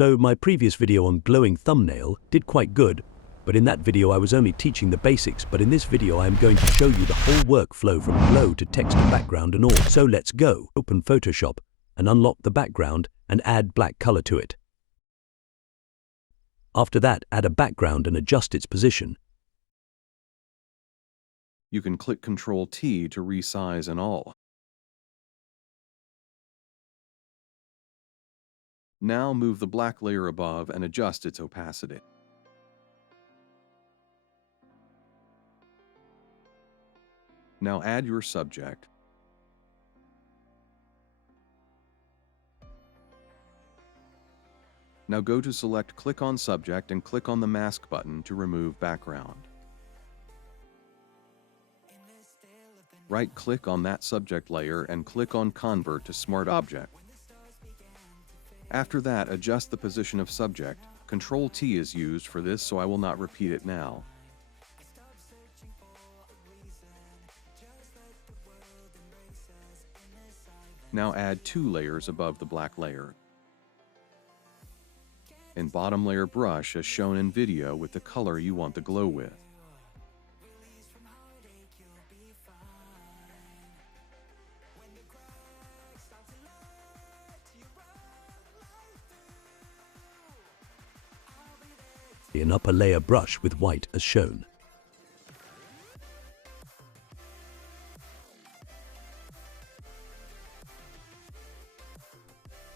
So my previous video on glowing thumbnail did quite good, but in that video I was only teaching the basics, but in this video I am going to show you the whole workflow from glow to text to background and all. So let's go. Open Photoshop and unlock the background and add black color to it. After that, add a background and adjust its position. You can click Ctrl-T to resize and all. Now move the black layer above and adjust its opacity. Now add your subject. Now go to select Click on Subject and click on the Mask button to remove background. Right-click on that subject layer and click on Convert to Smart Object. After that, adjust the position of subject. Ctrl-T is used for this, so I will not repeat it now. Now add 2 layers above the black layer. And bottom layer brush as shown in video with the color you want the glow with. An upper layer brush with white as shown.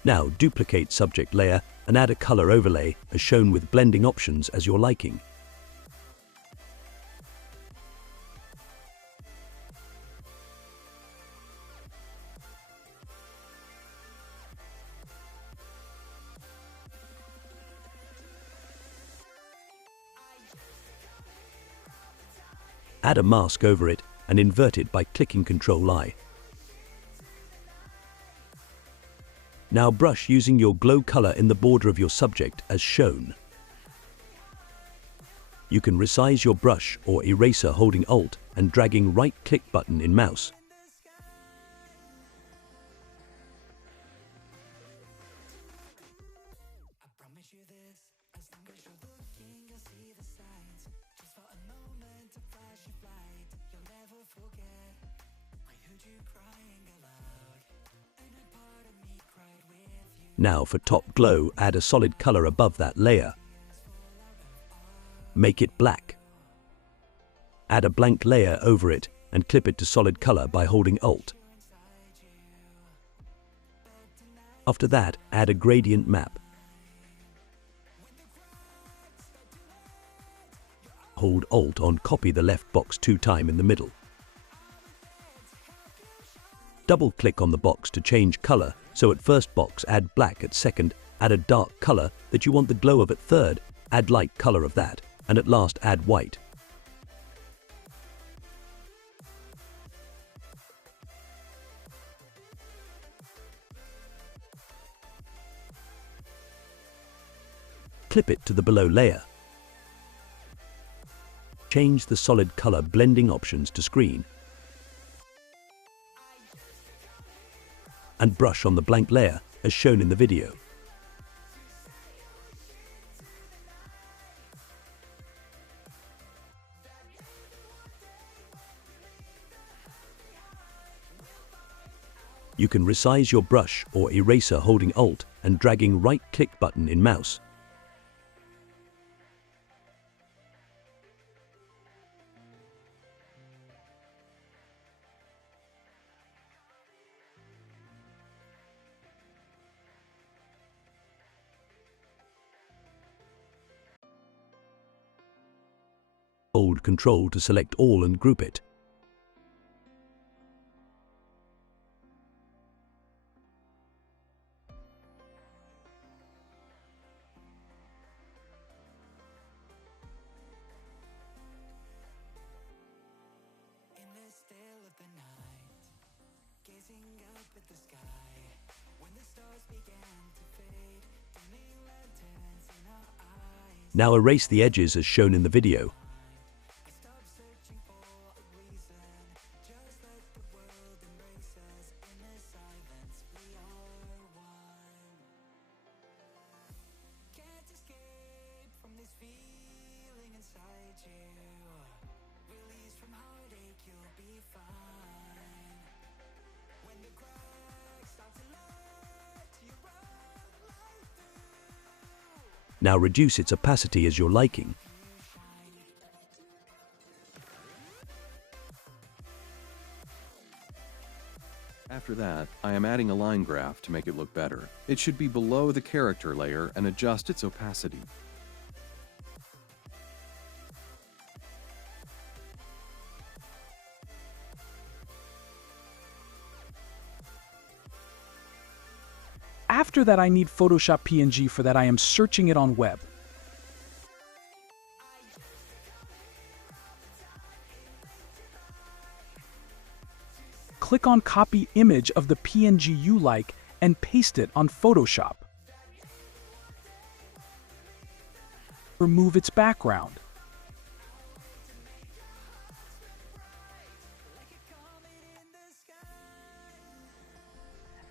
Now duplicate subject layer and add a color overlay as shown with blending options as your liking. Add a mask over it and invert it by clicking Ctrl-I. Now brush using your glow color in the border of your subject as shown. You can resize your brush or eraser holding Alt and dragging right-click button in mouse. Now for top glow, add a solid color above that layer. Make it black. Add a blank layer over it and clip it to solid color by holding Alt. After that, add a gradient map. Hold Alt on copy the left box 2 times in the middle. Double-click on the box to change color, so at first box add black, at second add a dark color that you want the glow of, at third add light color of that, and at last add white. Clip it to the below layer. Change the solid color blending options to screen. And brush on the blank layer as shown in the video. You can resize your brush or eraser holding Alt and dragging right-click button in mouse. Hold Ctrl to select all and group it. Now erase the edges as shown in the video. Now reduce its opacity as your liking. After that, I am adding a line graph to make it look better. It should be below the character layer and adjust its opacity. After that, I need Photoshop PNG. For that, I am searching it on web. Click on Copy Image of the PNG you like and paste it on Photoshop. Remove its background.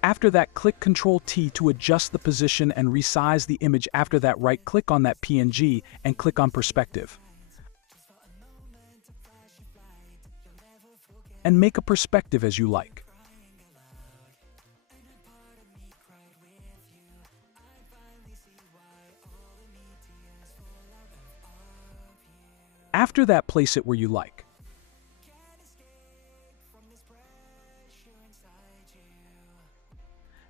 After that, click Ctrl-T to adjust the position and resize the image. After that, right-click on that PNG and click on Perspective. And make a perspective as you like. After that, place it where you like.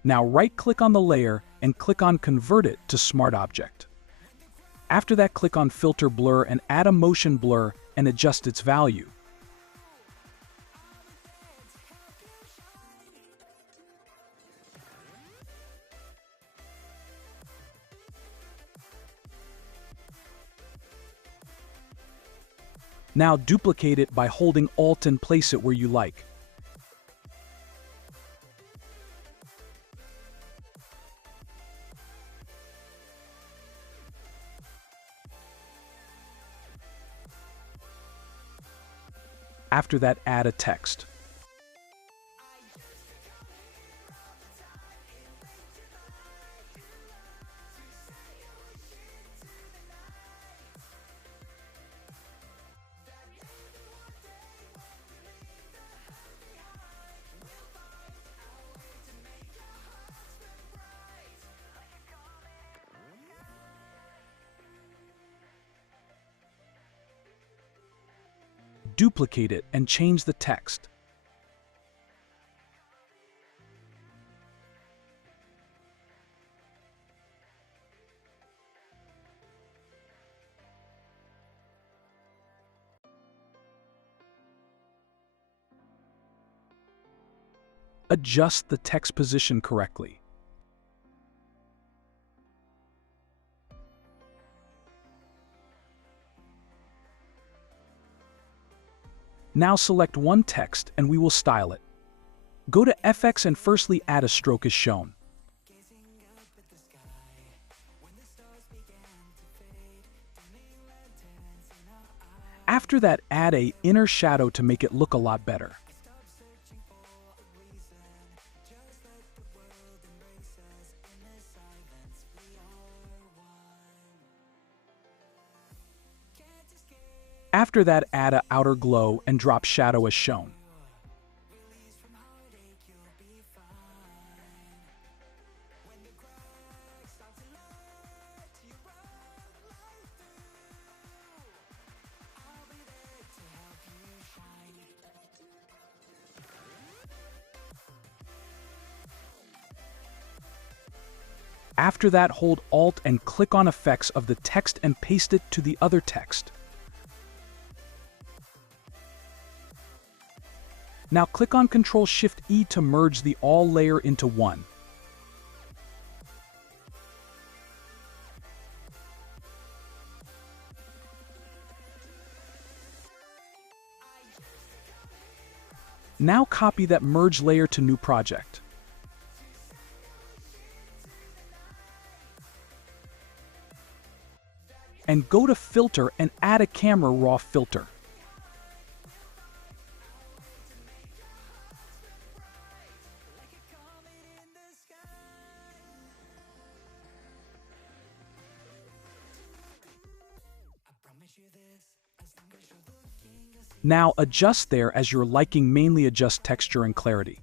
Now right-click on the layer and click on Convert it to Smart Object. After that, click on Filter Blur and add a motion blur and adjust its value. Now duplicate it by holding Alt and place it where you like. After that, add a text. Duplicate it and change the text. Adjust the text position correctly. Now select one text and we will style it. Go to FX and firstly add a stroke as shown. After that, add an inner shadow to make it look a lot better. After that, add an outer glow and drop shadow as shown. After that, hold Alt and click on Effects of the text and paste it to the other text. Now click on Ctrl-Shift-E to merge the all layer into one. Now copy that merge layer to new project. And go to Filter and add a camera raw filter. Now adjust there as your liking mainly adjust texture and clarity.